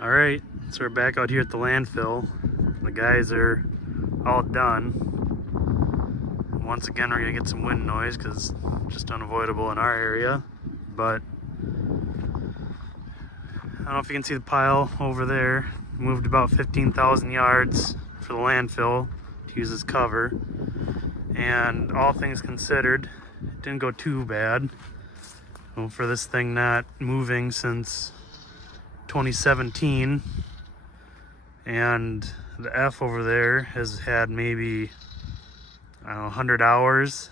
Alright, so we're back out here at the landfill. The guys are all done. Once again, we're gonna get some wind noise because it's just unavoidable in our area. But I don't know if you can see the pile over there. Moved about 15,000 yards for the landfill to use as cover. And all things considered, it didn't go too bad. Well, for this thing not moving since 2017, and the F over there has had maybe, I don't know, 100 hours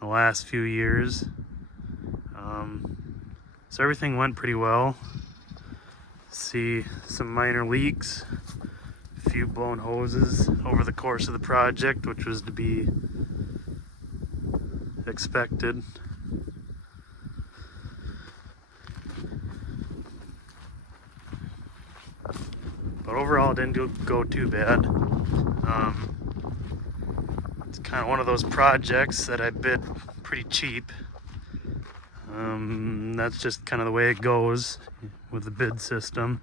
in the last few years. So everything went pretty well. See some minor leaks, a few blown hoses over the course of the project, which was to be expected. But overall, it didn't go too bad. It's kind of one of those projects that I bid pretty cheap. That's just kind of the way it goes with the bid system.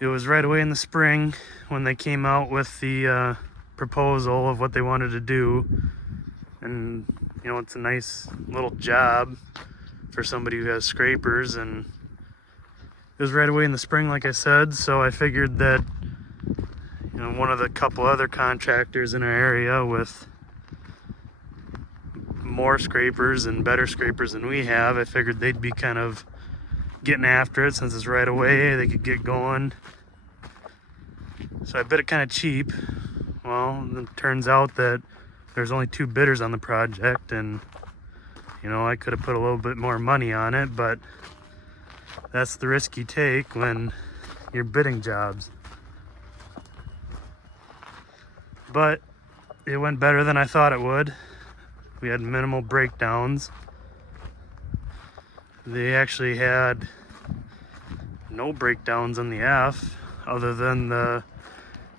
It was right away in the spring when they came out with the proposal of what they wanted to do. And, you know, it's a nice little job for somebody who has scrapers, and it was right away in the spring, like I said, so I figured that, you know, one of the couple other contractors in our area with more scrapers and better scrapers than we have, I figured they'd be kind of getting after it since it's right away, they could get going. So I bid it kind of cheap. Well, it turns out that there's only 2 bidders on the project, and, you know, I could have put a little bit more money on it, but that's the risk you take when you're bidding jobs. But it went better than I thought it would. We had minimal breakdowns. They actually had no breakdowns on the F other than the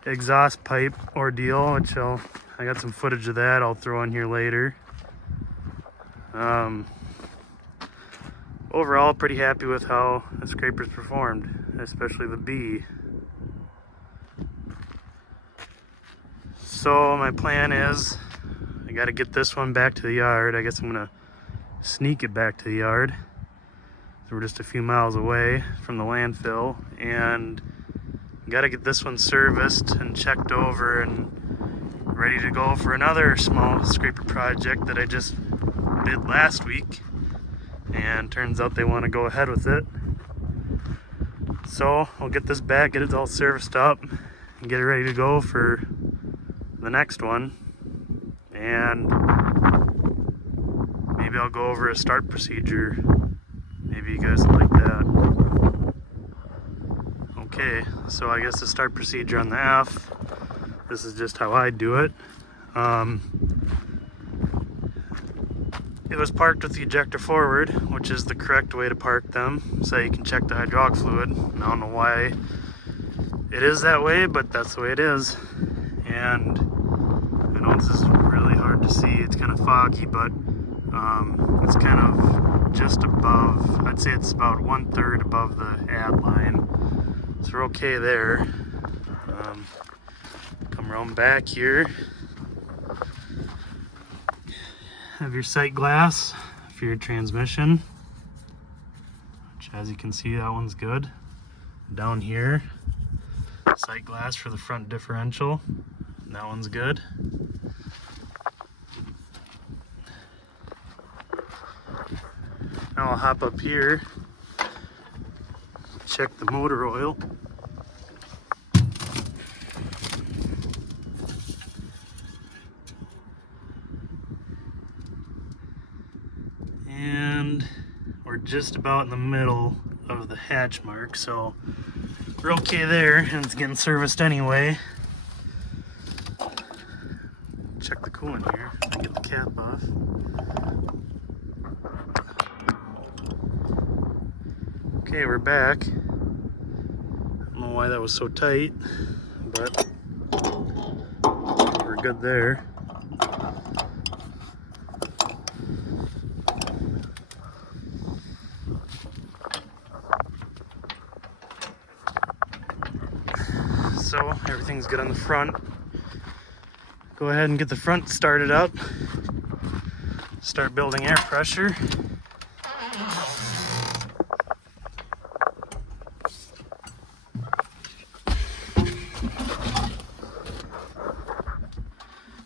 exhaust pipe ordeal, which I got some footage of that I'll throw in here later. Overall, pretty happy with how the scrapers performed, especially the B. So my plan is, I gotta get this one back to the yard. I guess I'm gonna sneak it back to the yard. So we're just a few miles away from the landfill, and gotta get this one serviced and checked over and ready to go for another small scraper project that I just bid last week. And turns out they want to go ahead with it. So I'll get this back, get it all serviced up, and get it ready to go for the next one. And maybe I'll go over a start procedure. Maybe you guys like that. Okay, so I guess the start procedure on the F, this is just how I do it. It was parked with the ejector forward, which is the correct way to park them, so you can check the hydraulic fluid. I don't know why it is that way, but that's the way it is. And I know this is really hard to see, it's kind of foggy, but it's kind of just above, I'd say it's about 1/3 above the add line. So we're okay there. Come around back here. Have your sight glass for your transmission, which, as you can see, that one's good. Down here, sight glass for the front differential, and that one's good. Now I'll hop up here, check the motor oil. And we're just about in the middle of the hatch mark, so we're okay there, and it's getting serviced anyway. Check the coolant here, get the cap off. Okay, we're back. I don't know why that was so tight, but we're good there. everything's good on the front. Go ahead and get the front started up. Start building air pressure.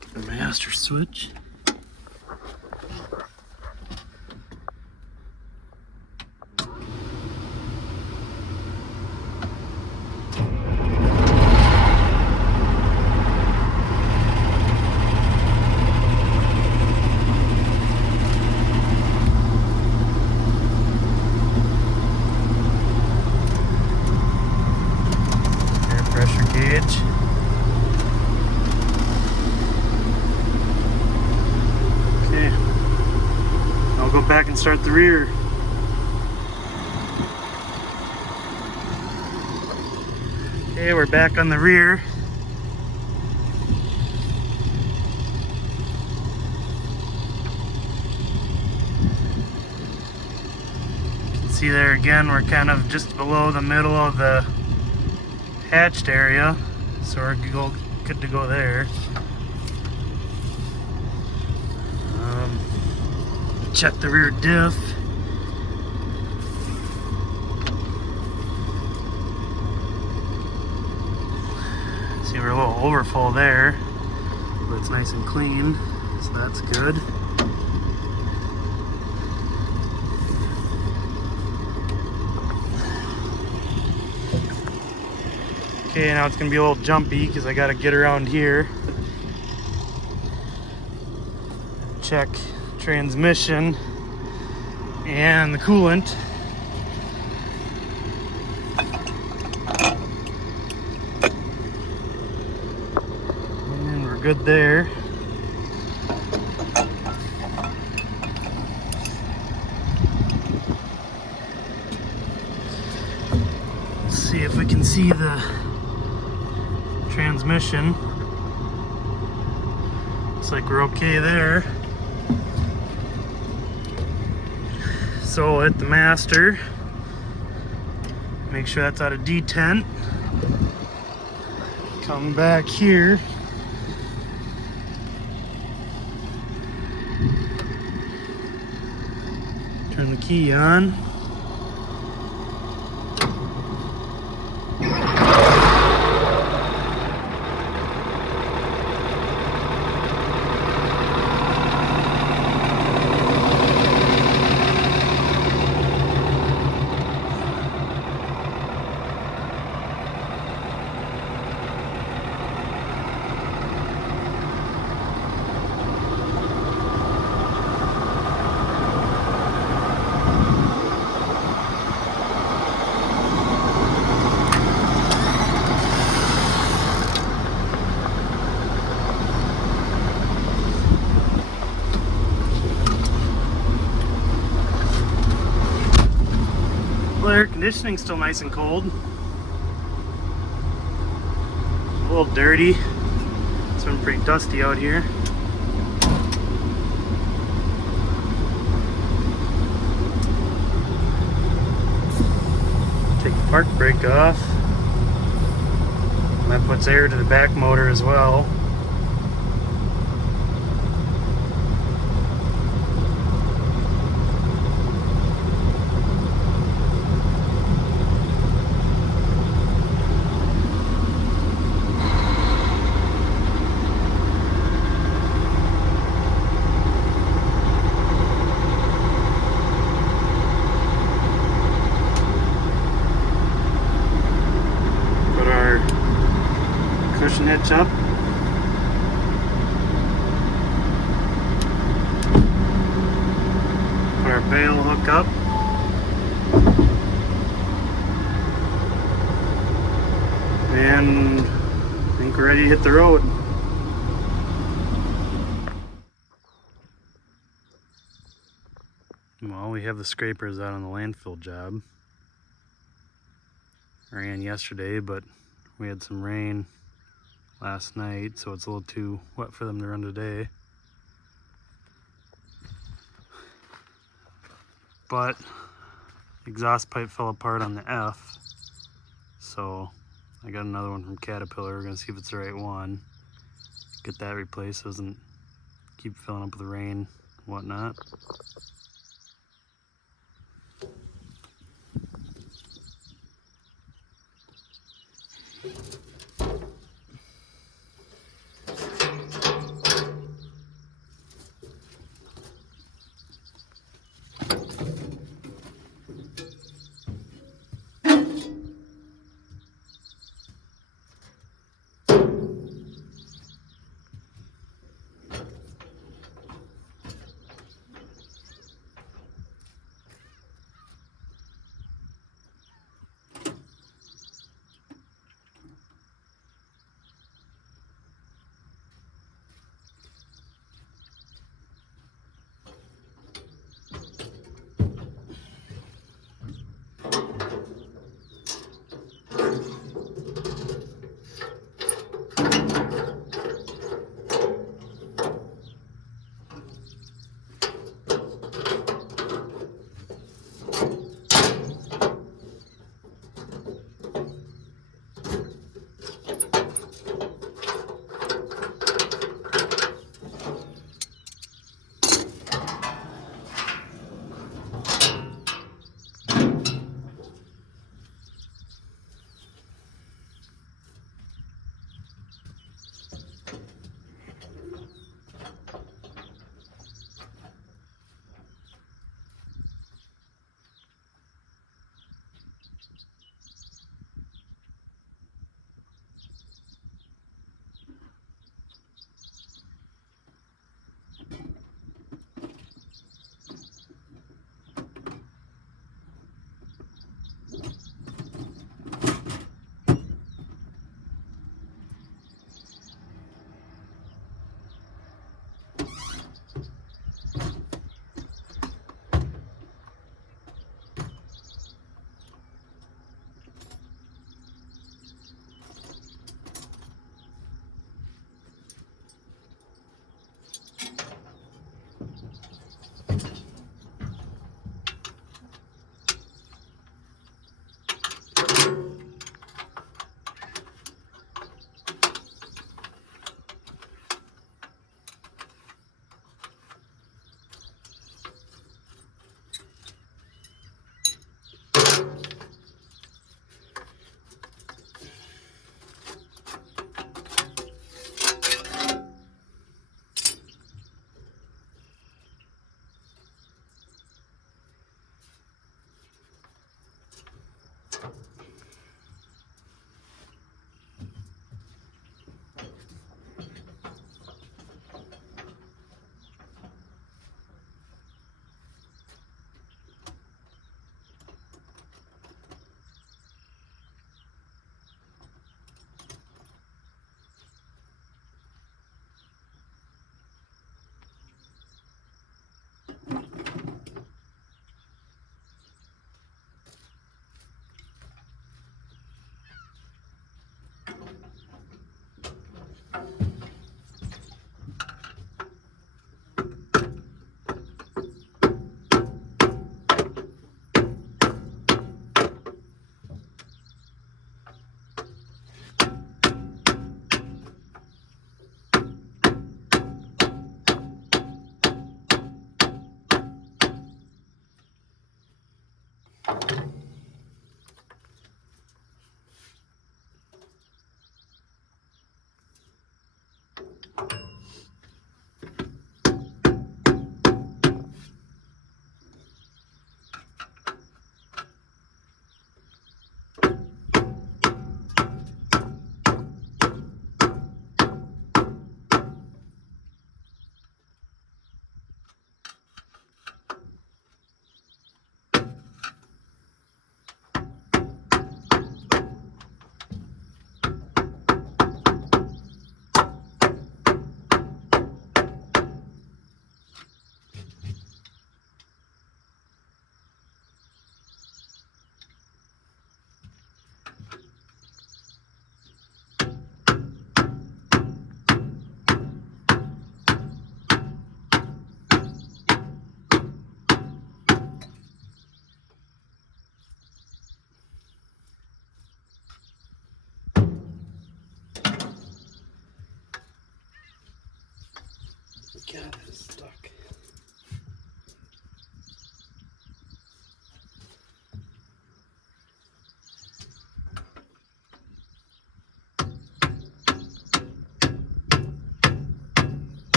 Get the master switch. Gauge. Okay, I'll go back and start the rear. Okay, we're back on the rear. You can see there again, we're kind of just below the middle of the hatched area, so we're good to go there. Check the rear diff. See, we're a little overfull there, but it's nice and clean, so that's good. Okay, now it's gonna be a little jumpy because I gotta get around here. Check transmission and the coolant. And we're good there. Let's see if we can see the transmission. Looks like we're okay there. So we'll hit the master. Make sure that's out of detent. Come back here. Turn the key on. Air conditioning's still nice and cold. A little dirty. It's been pretty dusty out here. Take the park brake off. And that puts air to the back motor as well. Cushion hitch up. Put our bail hook up. And I think we're ready to hit the road. Well, we have the scrapers out on the landfill job. Ran yesterday, but we had some rain last night, so it's a little too wet for them to run today. But exhaust pipe fell apart on the F, so I got another one from Caterpillar. We're gonna see if it's the right one. Get that replaced so it doesn't keep filling up with rain and whatnot.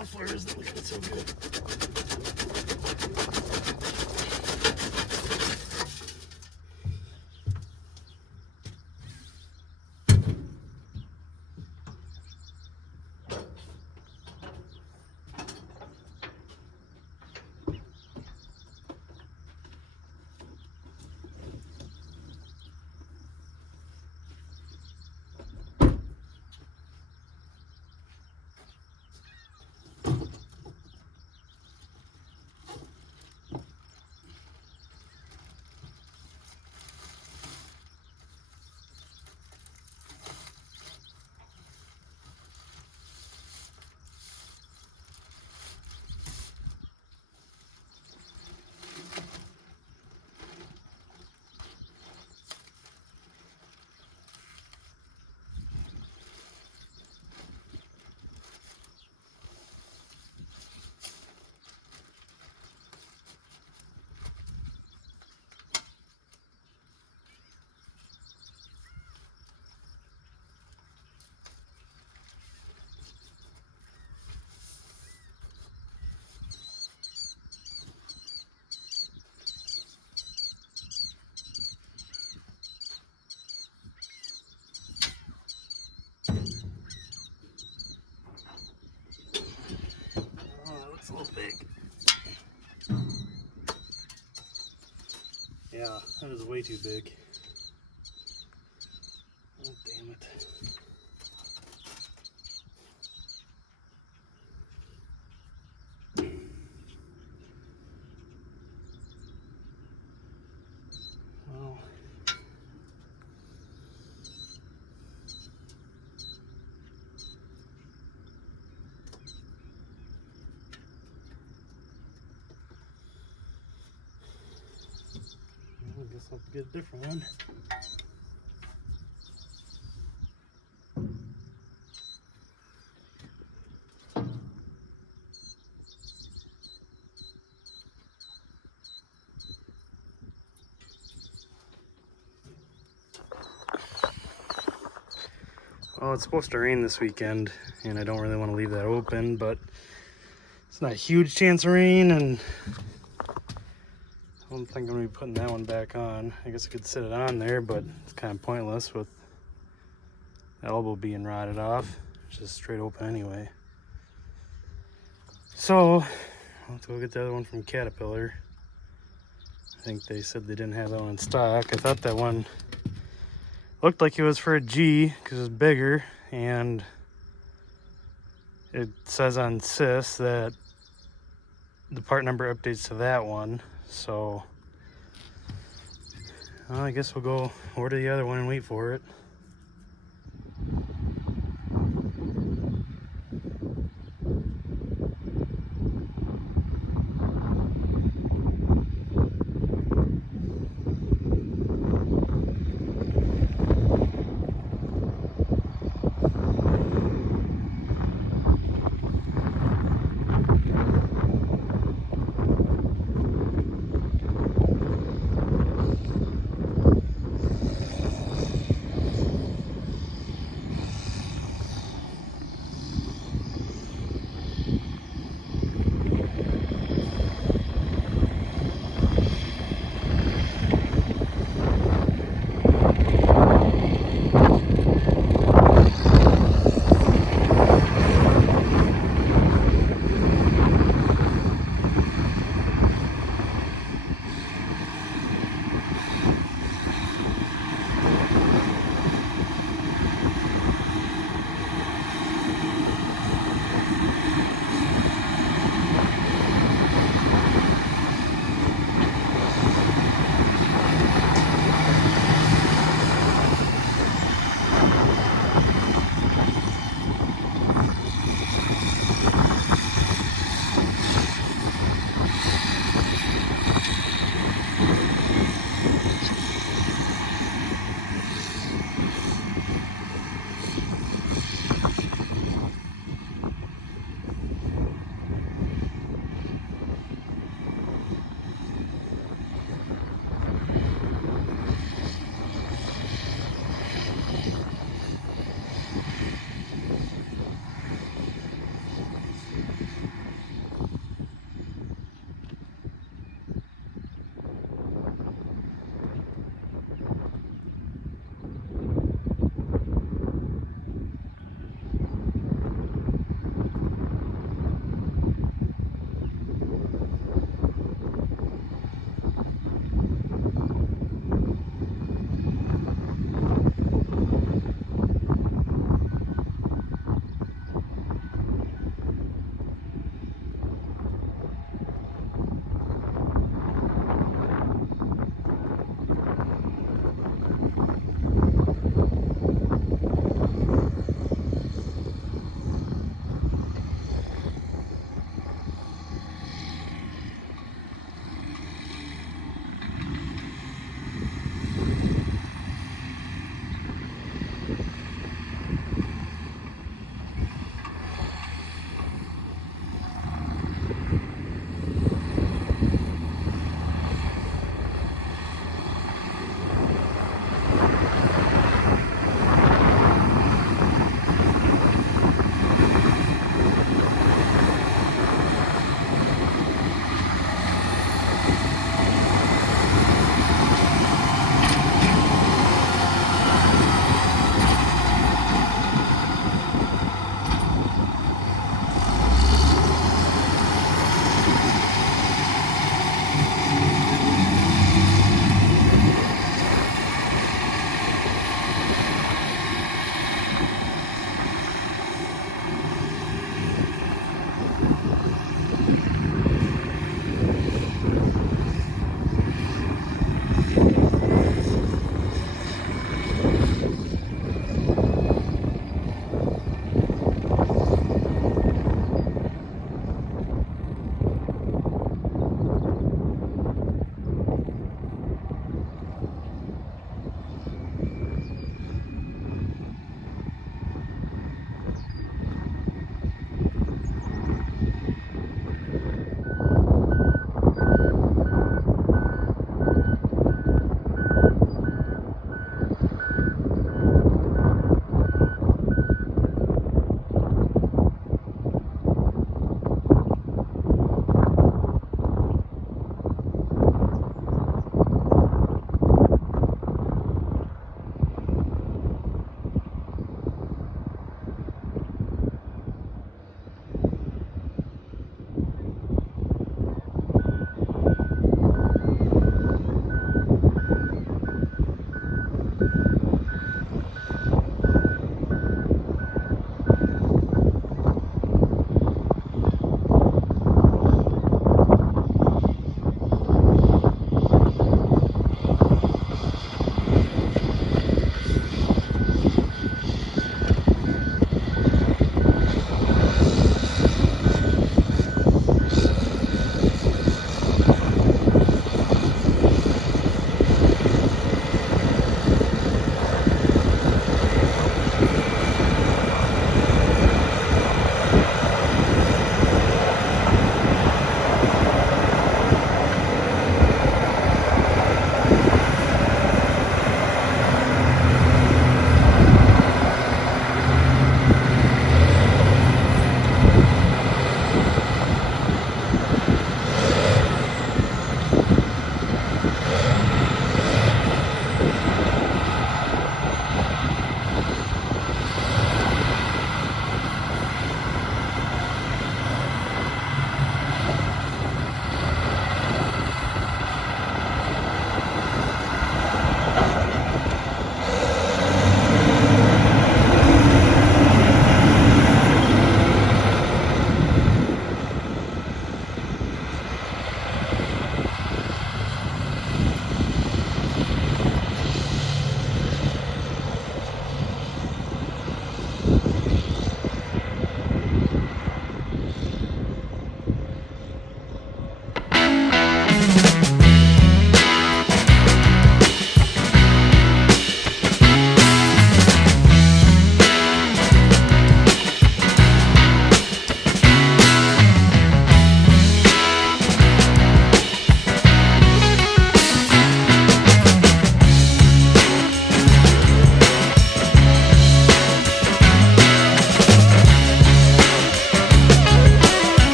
Mufflers that look so good. Yeah, that is way too big. Oh, damn it. Well, I guess I'll have to get a different one. Well, it's supposed to rain this weekend, and I don't really want to leave that open, but it's not a huge chance of rain, and I don't think I'm going to be putting that one back on. I guess I could sit it on there, but it's kind of pointless with the elbow being rotted off. It's just straight open anyway. So, I'll have to go get the other one from Caterpillar. I think they said they didn't have that one in stock. I thought that one looked like it was for a G because it's bigger, and it says on SIS that the part number updates to that one. So, well, I guess we'll go order the other one and wait for it.